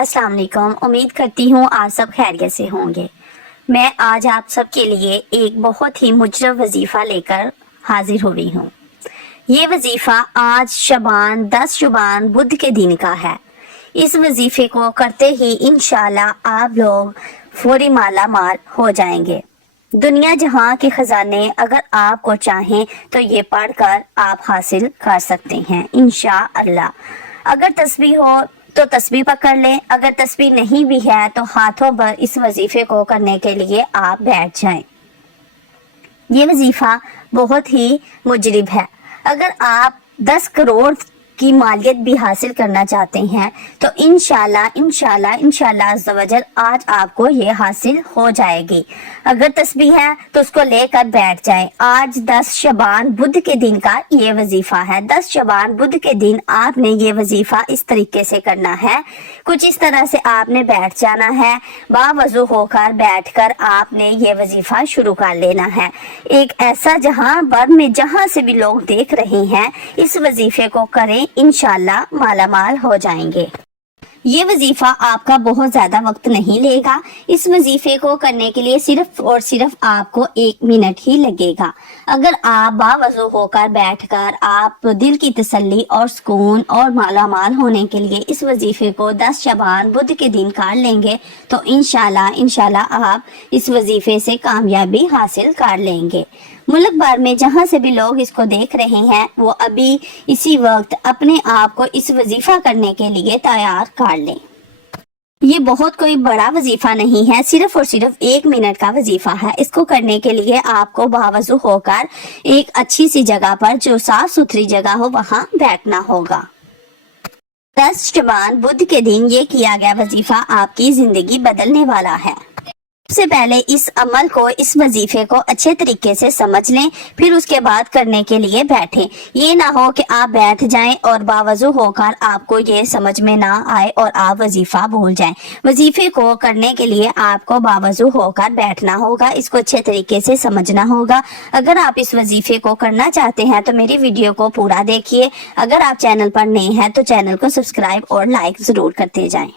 अस्सलाम वालेकुम। उम्मीद करती हूँ आप सब खैरियत से होंगे। मैं आज आप सब के लिए एक बहुत ही मुजरब वजीफ़ा लेकर हाजिर हुई हूँ। ये वजीफ़ा आज शबान 10 शबान बुध के दिन का है। इस वजीफ़े को करते ही इंशाल्लाह आप लोग फौरी माला माल हो जाएंगे। दुनिया जहाँ के खजाने अगर आपको चाहें तो ये पढ़कर आप हासिल कर सकते हैं इंशाअल्लाह। अगर तस्बीह हो तो तस्बीह पकड़ लें, अगर तस्बीह नहीं भी है तो हाथों पर इस वजीफे को करने के लिए आप बैठ जाएं। ये वजीफा बहुत ही मुजरिब है। अगर आप 10 करोड़ की मालियत भी हासिल करना चाहते हैं तो इंशाल्लाह अज़्ज़वजल आज आपको ये हासिल हो जाएगी। अगर तस्बीह है तो उसको लेकर बैठ जाएं। आज 10 शबान बुध के दिन का ये वजीफा है। 10 शबान बुध के दिन आपने ये वजीफा इस तरीके से करना है। कुछ इस तरह से आपने बैठ जाना है। बावजू होकर बैठकर आपने ये वजीफा शुरू कर लेना है। एक ऐसा जहां पर में जहां से भी लोग देख रहे हैं इस वजीफे को करें, इंशाल्लाह मालामाल हो जाएंगे। ये वजीफा आपका बहुत ज्यादा वक्त नहीं लेगा। इस वजीफे को करने के लिए सिर्फ और सिर्फ आपको 1 मिनट ही लगेगा। अगर आप बावजू होकर बैठकर आप दिल की तसल्ली और सुकून और मालामाल होने के लिए इस वजीफे को 10 शबान बुध के दिन कर लेंगे तो इंशाल्लाह आप इस वजीफे से कामयाबी हासिल कर लेंगे। मुल्क भर में जहाँ से भी लोग इसको देख रहे हैं वो अभी इसी वक्त अपने आप को इस वजीफा करने के लिए तैयार कर लें। ये बहुत कोई बड़ा वजीफा नहीं है, सिर्फ और सिर्फ 1 मिनट का वजीफा है। इसको करने के लिए आपको बावजू होकर एक अच्छी सी जगह पर जो साफ सुथरी जगह हो वहाँ बैठना होगा। 10 शबान बुध के दिन ये किया गया वजीफा आपकी जिंदगी बदलने वाला है। सबसे पहले इस अमल को, इस वजीफे को अच्छे तरीके से समझ लें, फिर उसके बाद करने के लिए बैठें। ये ना हो कि आप बैठ जाएं और बावजू होकर आपको ये समझ में ना आए और आप वजीफा भूल जाएं। वजीफे को करने के लिए आपको बावजू होकर बैठना होगा, इसको अच्छे तरीके से समझना होगा। अगर आप इस वजीफे को करना चाहते हैं तो मेरी वीडियो को पूरा देखिए। अगर आप चैनल पर नए हैं तो चैनल को सब्सक्राइब और लाइक जरूर करते जाएं।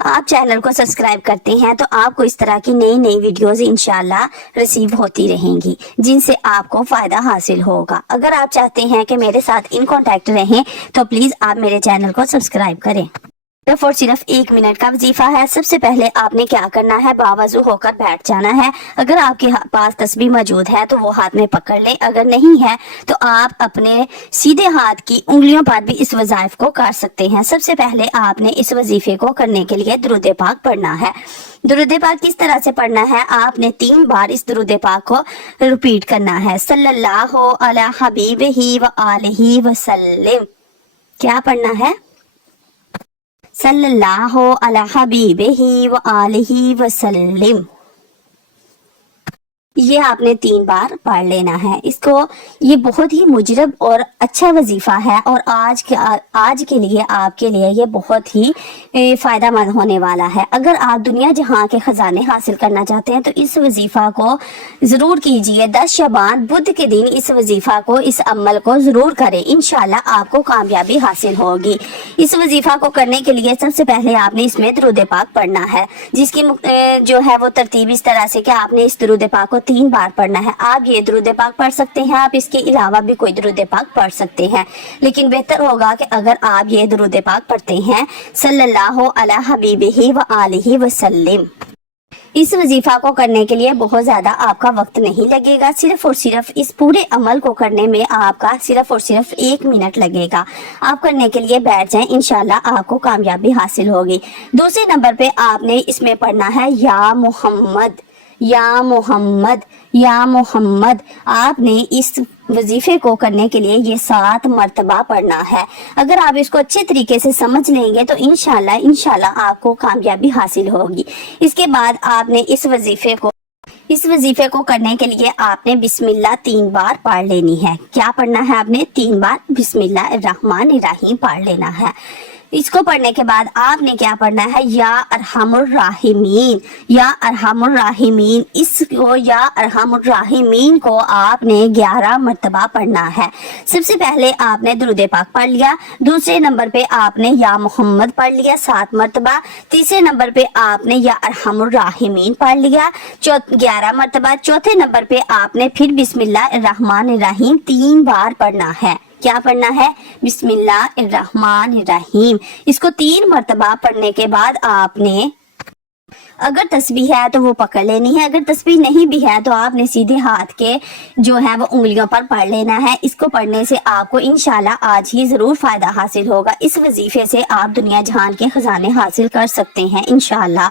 आप चैनल को सब्सक्राइब करते हैं तो आपको इस तरह की नई नई वीडियोस इंशाल्लाह रिसीव होती रहेंगी जिनसे आपको फायदा हासिल होगा। अगर आप चाहते हैं कि मेरे साथ इन कांटेक्ट रहें तो प्लीज आप मेरे चैनल को सब्सक्राइब करें। सिर्फ और सिर्फ 1 मिनट का वजीफा है। सबसे पहले आपने क्या करना है, बावजू होकर बैठ जाना है। अगर आपके पास तस्बीह मौजूद है तो वो हाथ में पकड़ ले, अगर नहीं है तो आप अपने सीधे हाथ की उंगलियों पर भी इस वज़ाइफ को कर सकते हैं। सबसे पहले आपने इस वजीफे को करने के लिए दुरूद पाक पढ़ना है। दुरूद पाक किस तरह से पढ़ना है, आपने 3 बार इस दुरूद पाक को रिपीट करना है। सल्लल्लाहु अला हबीबिही व आलिही वसल्लम। क्या पढ़ना है? सल्लल्लाहु अला हबीबिही व आलिही वसल्लम। ये आपने 3 बार पढ़ लेना है। इसको ये बहुत ही मुजरब और अच्छा वजीफा है और आज के लिए आपके लिए ये बहुत ही फ़ायदेमंद होने वाला है। अगर आप दुनिया जहां के खजाने हासिल करना चाहते हैं तो इस वजीफा को ज़रूर कीजिए। 10 शबान बुध के दिन इस वजीफा को, इस अमल को ज़रूर करें, इंशाल्लाह आपको कामयाबी हासिल होगी। इस वजीफा को करने के लिए सबसे पहले आपने इसमें दुरूद पाक पढ़ना है, जिसकी जो है वो तरतीब इस तरह से कि आपने इस दुरूद पाक को 3 बार पढ़ना है। आप ये दुरूद पाक पढ़ सकते हैं, आप इसके अलावा भी कोई दुरूद पाक पढ़ सकते हैं, लेकिन बेहतर होगा कि अगर आप ये दुरूद पाक पढ़ते हैं सल्लल्लाहु अला हबीबिही व आलिही वसल्लम। इस वजीफा को करने के लिए बहुत ज्यादा आपका वक्त नहीं लगेगा। सिर्फ और सिर्फ इस पूरे अमल को करने में आपका सिर्फ और सिर्फ 1 मिनट लगेगा। आप करने के लिए बैठ जाएं, इंशाल्लाह आपको कामयाबी हासिल होगी। दूसरे नंबर पे आपने इसमें पढ़ना है या मोहम्मद, या मोहम्मद, या मोहम्मद। आपने इस वजीफे को करने के लिए ये 7 मर्तबा पढ़ना है। अगर आप इसको अच्छे तरीके से समझ लेंगे तो इंशाल्लाह आपको कामयाबी हासिल होगी। इसके बाद आपने इस वजीफे को करने के लिए आपने बिस्मिल्लाह 3 बार पढ़ लेनी है। क्या पढ़ना है? आपने 3 बार बिस्मिल्लाहिर्रहमानिर्रहीम पढ़ लेना है। اس کو پڑھنے کے بعد آپ نے کیا پڑھنا ہے؟ یا ارحم الراحمین، یا ارحم الراحمین، اس کو یا ارحم الراحمین کو آپ نے 11 مرتبہ پڑھنا ہے۔ سب سے پہلے آپ نے درود پاک پڑھ لیا، دوسرے نمبر پہ آپ نے یا محمد پڑھ لیا 7 مرتبہ، تیسرے نمبر پہ آپ نے یا ارحم الراحمین پڑھ لیا 11 مرتبہ، چوتھے نمبر پہ آپ نے پھر بسم اللہ الرحمن الرحیم 3 بار پڑھنا ہے۔ کیا پڑھنا ہے؟ بسم اللہ الرحمن الرحیم۔ اس کو 3 مرتبہ پڑھنے کے بعد آپ نے اگر تسبیح ہے تو وہ پکڑ لینی ہے، اگر تسبیح نہیں بھی ہے تو آپ نے سیدھے ہاتھ کے جو ہے وہ انگلیوں پر پڑھ لینا ہے۔ اس کو پڑھنے سے آپ کو انشاءاللہ آج ہی ضرور فائدہ حاصل ہوگا۔ اس وظیفے سے آپ دنیا جہان کے خزانے حاصل کر سکتے ہیں انشاءاللہ۔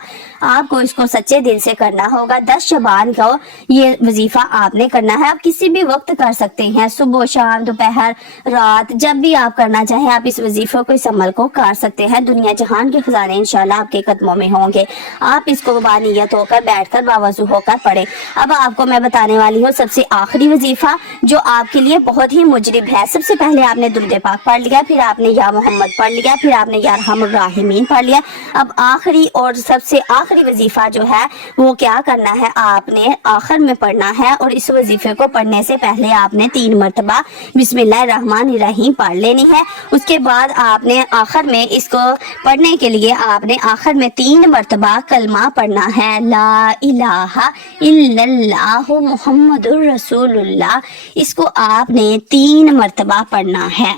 آپ کو اس کو سچے دل سے کرنا ہوگا۔ 10 شعبان کو یہ وظیفہ آپ نے کرنا ہے۔ آپ کسی بھی وقت کر سکتے ہیں، صبح، شام، دوپہر، رات، جب بھی آپ کرنا چاہیں آپ اس وظیفے کو، اس عمل کو کر سکتے ہیں۔ دنیا جہان کے خزانے انشاءاللہ آپ کے قدموں میں ہوں گے۔ آپ اس کو بانیت ہو کر بیٹھ کر باوضو ہو کر پڑھیں۔ اب آپ کو میں بتانے والی ہوں سب سے آخری وظیفہ جو آپ کے لیے بہت ہی مجرب ہے۔ سب سے پہلے آپ نے درود پاک پڑھ لیا، پھر آپ نے یا محمد پڑھ لیا، پھر آپ نے یا ارحم الراحمین پڑھ لیا۔ اب آخری اور سب سے آخری وظیفہ جو ہے وہ کیا کرنا ہے؟ آپ نے آخر میں پڑھنا ہے، اور اس وظیفے کو پڑھنے سے پہلے آپ نے 3 مرتبہ بسم اللہ الرحمن الرحیم پڑھ لینی ہے۔ اس کے بعد آپ نے آخر میں اس کو پڑھنے کے لیے آپ نے آخر میں 3 مرتبہ کلمہ پڑھنا ہے، لا الہ الا اللہ محمد الرسول اللہ۔ اس کو آپ نے 3 مرتبہ پڑھنا ہے۔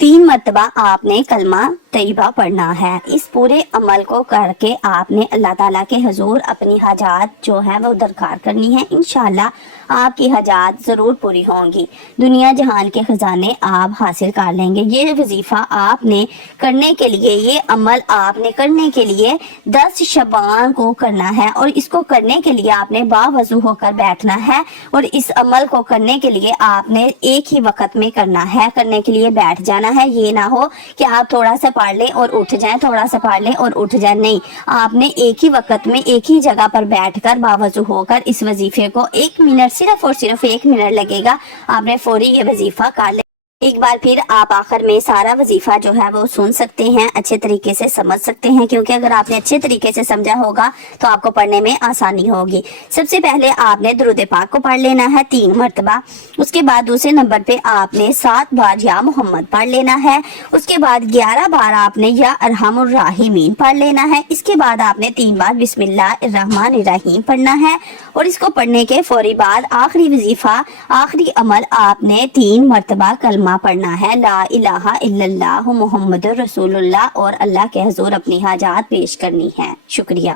3 مرتبہ آپ نے کلمہ طیبہ پڑھنا ہے۔ اس پورے عمل کو کر کے آپ نے اللہ تعالیٰ کے حضور اپنی حاجات جو ہے وہ درکار کرنی ہے۔ انشاءاللہ آپ کی حاجات ضرور پوری ہوں گی، دنیا جہان کے خزانے آپ حاصل کر لیں گے۔ یہ وظیفہ آپ نے کرنے کے لیے، یہ عمل آپ نے کرنے کے لیے 10 شعبان کو کرنا ہے، اور اس کو کرنے کے لیے آپ نے باوضو ہو کر بیٹھنا ہے، اور اس عمل کو کرنے کے لیے آپ نے ایک ہی وقت میں کرنا ہے۔ کرنے کے لیے بیٹھ جانا ہے، یہ نہ ہو کہ آپ تھوڑا سا پڑھ لیں اور اٹھ جائیں، تھوڑا سا پڑھ لیں اور اٹھ جائیں، نہیں، آپ نے ایک ہی وقت میں ایک ہی جگہ پر بیٹھ کر باوضو ہو کر اس وظیفے کو 1 منٹ، صرف اور صرف 1 منٹ لگے گا، آپ نے فوری یہ وظیفہ کر لیں۔ ایک بار پھر آپ آخر میں سارا وظیفہ جو ہے وہ سن سکتے ہیں، اچھے طریقے سے سمجھ سکتے ہیں، کیونکہ اگر آپ نے اچھے طریقے سے سمجھا ہوگا تو آپ کو پڑھنے میں آسانی ہوگی۔ سب سے پہلے آپ نے درود پاک کو پڑھ لینا ہے 3 مرتبہ، اس کے بعد دوسرے نمبر پہ آپ نے 7 بار یا محمد پڑھ لینا ہے، اس کے بعد 11 بار آپ نے یا ارحم الراحمین پڑھ لینا ہے، اس کے بعد آپ نے 3 بار بسم اللہ الرحمن الرحیم پڑھنا ہے، اور اس کو پڑھنے کے فوری بعد آخری وظیفہ، آخری عمل آپ نے 3 مرتبہ کلمہ پڑھنا ہے، لا الہ الا اللہ محمد رسول اللہ، اور اللہ کے حضور اپنی حاجات پیش کرنی ہے۔ شکریہ۔